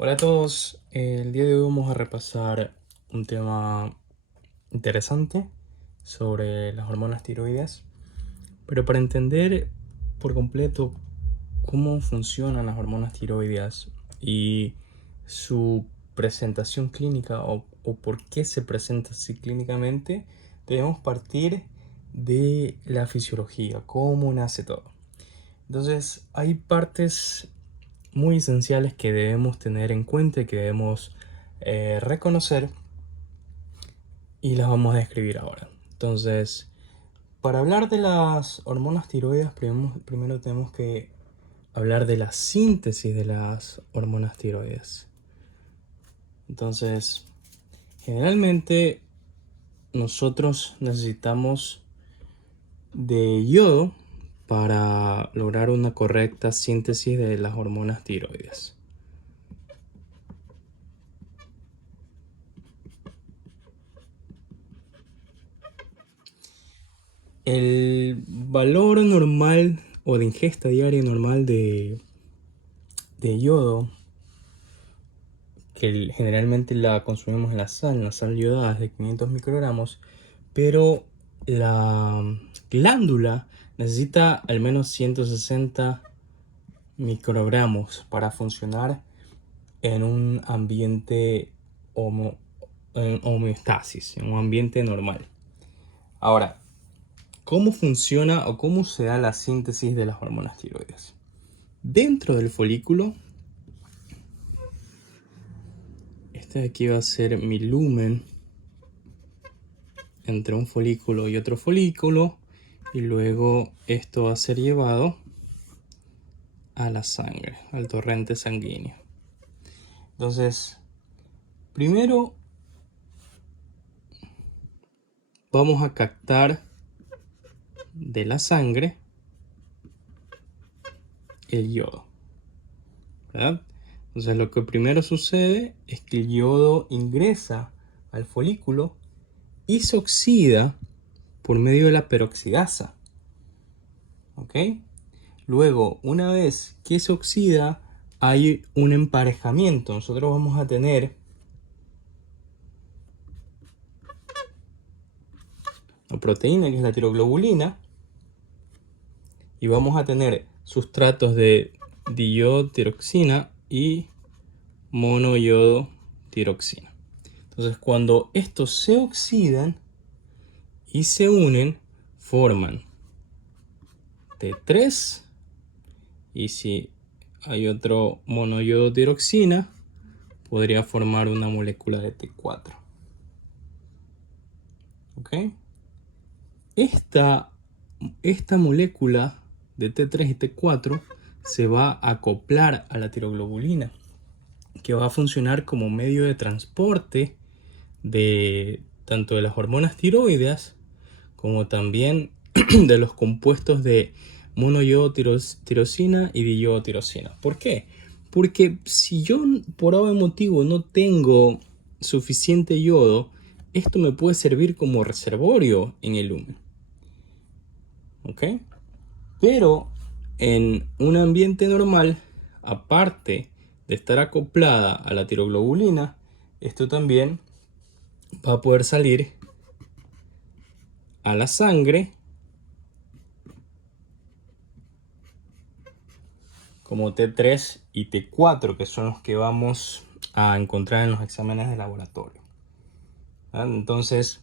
Hola a todos, el día de hoy vamos a repasar un tema interesante sobre las hormonas tiroides, pero para entender por completo cómo funcionan las hormonas tiroides y su presentación clínica o por qué se presenta así clínicamente, debemos partir de la fisiología, cómo nace todo. Entonces, hay partes muy esenciales que debemos tener en cuenta y que debemos reconocer y las vamos a describir ahora. Entonces, para hablar de las hormonas tiroides, primero tenemos que hablar de la síntesis de las hormonas tiroides. Entonces, generalmente nosotros necesitamos de yodo para lograr una correcta síntesis de las hormonas tiroides. El valor normal o de ingesta diaria normal de yodo, que generalmente la consumimos en la sal yodada es de 500 microgramos, pero la glándula necesita al menos 160 microgramos para funcionar en un ambiente en homeostasis, en un ambiente normal. Ahora, ¿cómo funciona o cómo se da la síntesis de las hormonas tiroides? Dentro del folículo, este de aquí va a ser mi lumen entre un folículo y otro folículo, y luego esto va a ser llevado a la sangre, al torrente sanguíneo. Entonces, primero vamos a captar de la sangre el yodo, ¿verdad? Entonces lo que primero sucede es que el yodo ingresa al folículo y se oxida por medio de la peroxidasa. ¿Ok? Luego, una vez que se oxida, hay un emparejamiento. Nosotros vamos a tener la proteína, que es la tiroglobulina, y vamos a tener sustratos de diodotiroxina y monoyodotiroxina. Entonces, cuando estos se oxidan y se unen, forman T3, y si hay otro monoyodotiroxina, podría formar una molécula de T4. ¿Ok? Esta molécula de T3 y T4 se va a acoplar a la tiroglobulina, que va a funcionar como medio de transporte de tanto de las hormonas tiroides como también de los compuestos de monoyodotirosina y diyodotirosina. ¿Por qué? Porque si yo por algún motivo no tengo suficiente yodo, esto me puede servir como reservorio en el lumen. ¿Ok? Pero en un ambiente normal, aparte de estar acoplada a la tiroglobulina, esto también va a poder salir a la sangre como T3 y T4, que son los que vamos a encontrar en los exámenes de laboratorio. Entonces,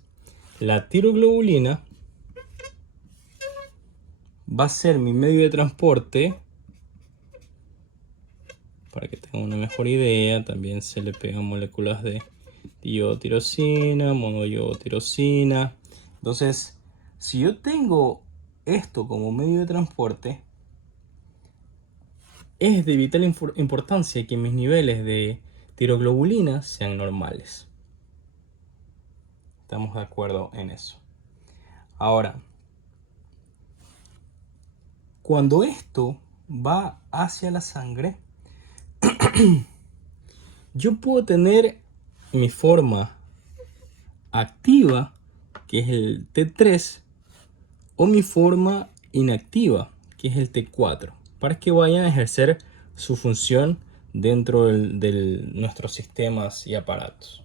la tiroglobulina va a ser mi medio de transporte. Para que tengan una mejor idea, también se le pegan moléculas de diyodotirosina, monoyodotirosina. Entonces, si yo tengo esto como medio de transporte, es de vital importancia que mis niveles de tiroglobulina sean normales. Estamos de acuerdo en eso. Ahora, cuando esto va hacia la sangre, yo puedo tener mi forma activa, que es el T3, o mi forma inactiva, que es el T4, para que vayan a ejercer su función dentro de nuestros sistemas y aparatos.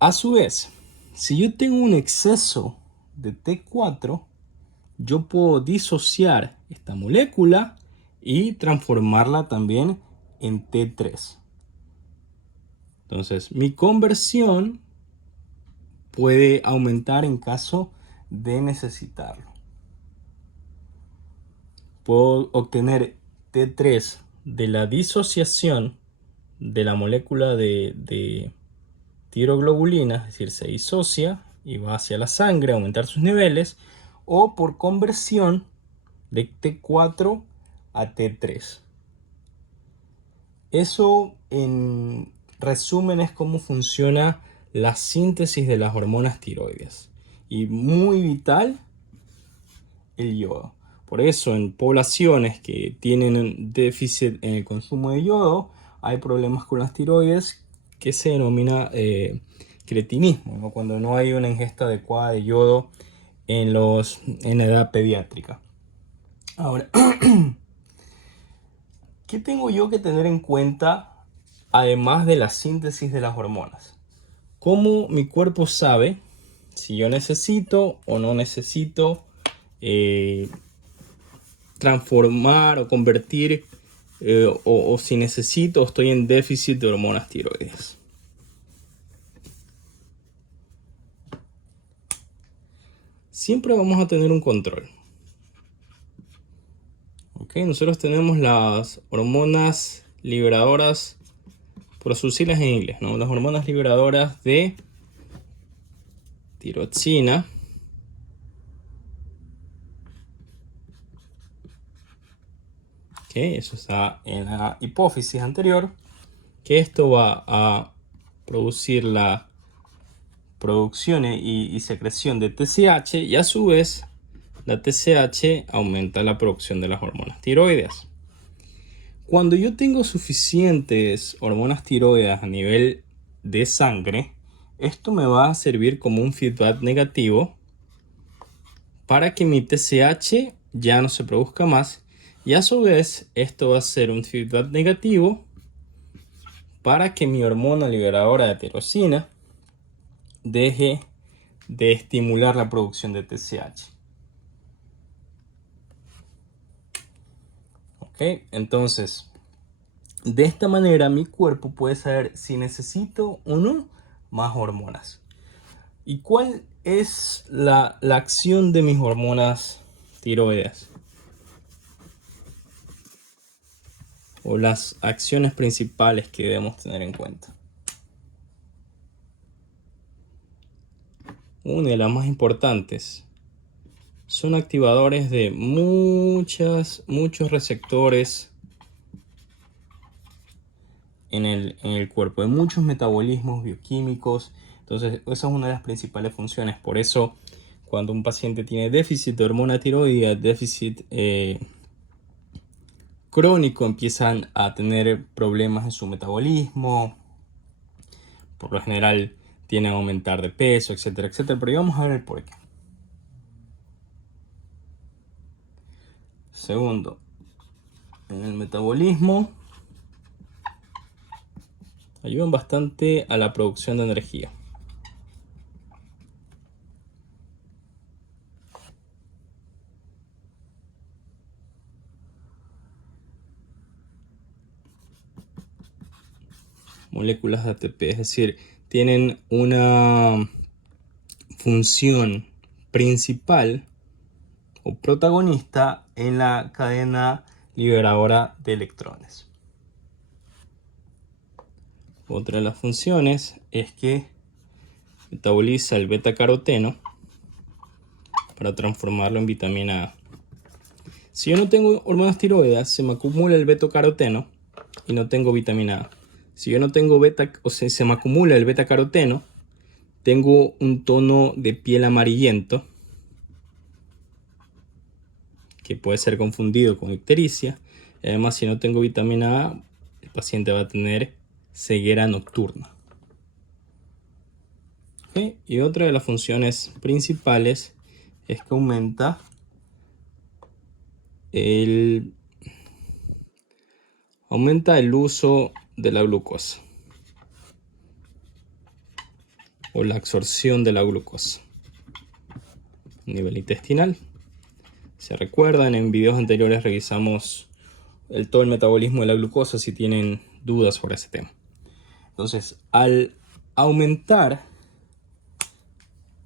A su vez, si yo tengo un exceso de T4, yo puedo disociar esta molécula y transformarla también en T3. Entonces, mi conversión puede aumentar en caso de necesitarlo. Puedo obtener T3 de la disociación de la molécula de tiroglobulina, es decir, se disocia y va hacia la sangre a aumentar sus niveles, o por conversión de T4 a T3. Eso en resumen es cómo funciona la síntesis de las hormonas tiroides. Y muy vital el yodo. Por eso en poblaciones que tienen déficit en el consumo de yodo, hay problemas con las tiroides que se denomina cretinismo, ¿no? Cuando no hay una ingesta adecuada de yodo en la edad pediátrica. Ahora, ¿qué tengo yo que tener en cuenta además de la síntesis de las hormonas? ¿Cómo mi cuerpo sabe si yo necesito o no necesito transformar o convertir o si necesito o estoy en déficit de hormonas tiroides? Siempre vamos a tener un control. Nosotros tenemos las hormonas liberadoras, por sus siglas en inglés, ¿no? Las hormonas liberadoras de tiroxina, eso está en la hipófisis anterior, que esto va a producir la producción y secreción de TSH, y a su vez la TSH aumenta la producción de las hormonas tiroides. Cuando yo tengo suficientes hormonas tiroides a nivel de sangre, esto me va a servir como un feedback negativo para que mi TSH ya no se produzca más, y a su vez esto va a ser un feedback negativo para que mi hormona liberadora de tirosina deje de estimular la producción de TSH. Entonces, de esta manera mi cuerpo puede saber si necesito o no más hormonas. ¿Y cuál es la acción de mis hormonas tiroides? O las acciones principales que debemos tener en cuenta. Una de las más importantes son activadores de muchos receptores en el cuerpo, de muchos metabolismos bioquímicos. Entonces esa es una de las principales funciones. Por eso cuando un paciente tiene déficit de hormona tiroidea, déficit crónico, empiezan a tener problemas en su metabolismo. Por lo general tienen a aumentar de peso, etcétera, etcétera. Pero vamos a ver el porqué. Segundo, en el metabolismo ayudan bastante a la producción de energía. Moléculas de ATP, es decir, tienen una función principal o protagonista en la cadena liberadora de electrones. Otra de las funciones es que metaboliza el beta-caroteno para transformarlo en vitamina A. Si yo no tengo hormonas tiroides, se me acumula el beta-caroteno y no tengo vitamina A. Si yo no tengo se me acumula el beta-caroteno, tengo un tono de piel amarillento que puede ser confundido con ictericia. Además, si no tengo vitamina A, el paciente va a tener ceguera nocturna. Y otra de las funciones principales es que aumenta aumenta el uso de la glucosa o la absorción de la glucosa a nivel intestinal. Se recuerdan, en videos anteriores revisamos todo el metabolismo de la glucosa si tienen dudas sobre ese tema. Entonces, al aumentar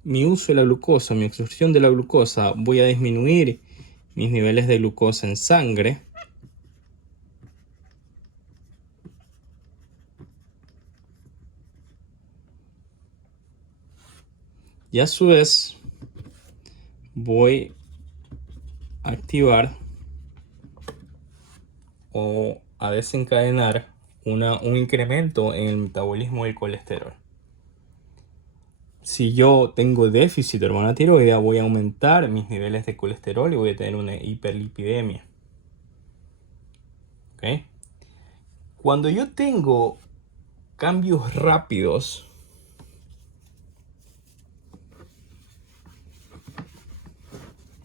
mi uso de la glucosa, mi absorción de la glucosa, voy a disminuir mis niveles de glucosa en sangre. Y a su vez voy a activar o a desencadenar un incremento en el metabolismo del colesterol. Si yo tengo déficit de hormona tiroidea, voy a aumentar mis niveles de colesterol y voy a tener una hiperlipidemia. ¿Okay? Cuando yo tengo cambios rápidos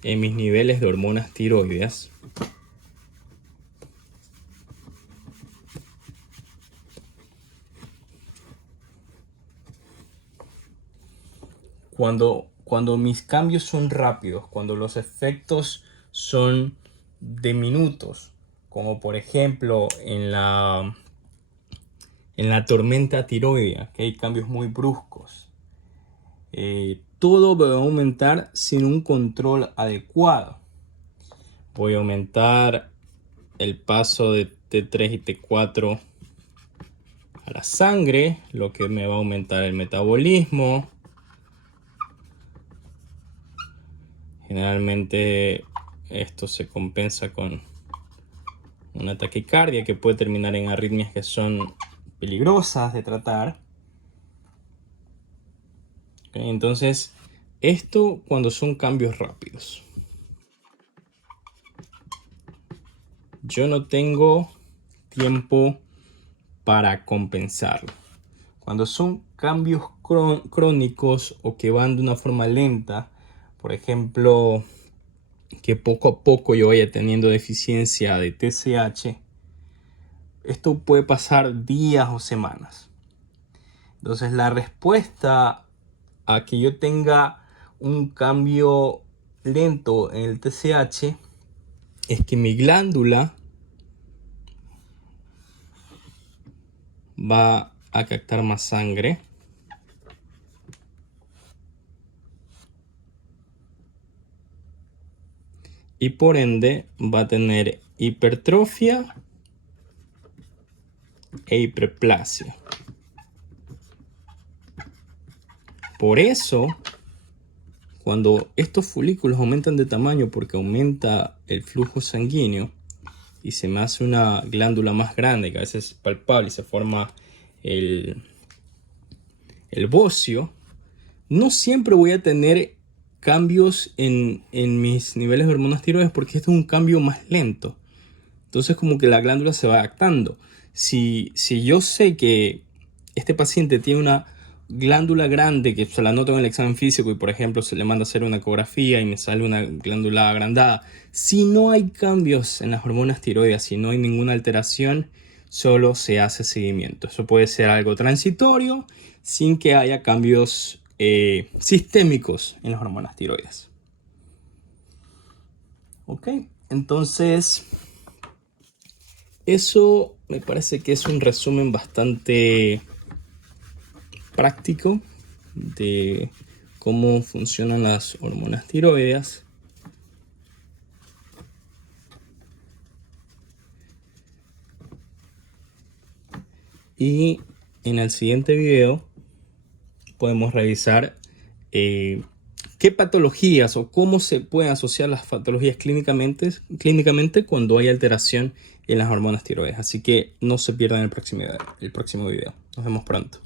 en mis niveles de hormonas tiroideas, cuando mis cambios son rápidos, cuando los efectos son de minutos, como por ejemplo en la tormenta tiroidea, que hay cambios muy bruscos, todo va a aumentar sin un control adecuado. Voy a aumentar el paso de T3 y T4 a la sangre, lo que me va a aumentar el metabolismo. Generalmente esto se compensa con una taquicardia que puede terminar en arritmias que son peligrosas de tratar. ¿Okay? Entonces, esto cuando son cambios rápidos. Yo no tengo tiempo para compensarlo. Cuando son cambios crónicos o que van de una forma lenta, por ejemplo, que poco a poco yo vaya teniendo deficiencia de TSH, esto puede pasar días o semanas. Entonces, la respuesta a que yo tenga un cambio lento en el TSH es que mi glándula va a captar más sangre y por ende va a tener hipertrofia e hiperplasia. Por eso, cuando estos folículos aumentan de tamaño porque aumenta el flujo sanguíneo y se me hace una glándula más grande, que a veces es palpable y se forma el bocio, no siempre voy a tener cambios en mis niveles de hormonas tiroides porque esto es un cambio más lento. Entonces como que la glándula se va adaptando. Si yo sé que este paciente tiene una glándula grande que se la noto en el examen físico y por ejemplo se le manda a hacer una ecografía y me sale una glándula agrandada, si no hay cambios en las hormonas tiroides, si no hay ninguna alteración, solo se hace seguimiento. Eso puede ser algo transitorio sin que haya cambios sistémicos en las hormonas tiroides. Ok, entonces eso me parece que es un resumen bastante práctico de cómo funcionan las hormonas tiroideas. Y en el siguiente video podemos revisar qué patologías o cómo se pueden asociar las patologías clínicamente cuando hay alteración en las hormonas tiroides. Así que no se pierdan el próximo video. Nos vemos pronto.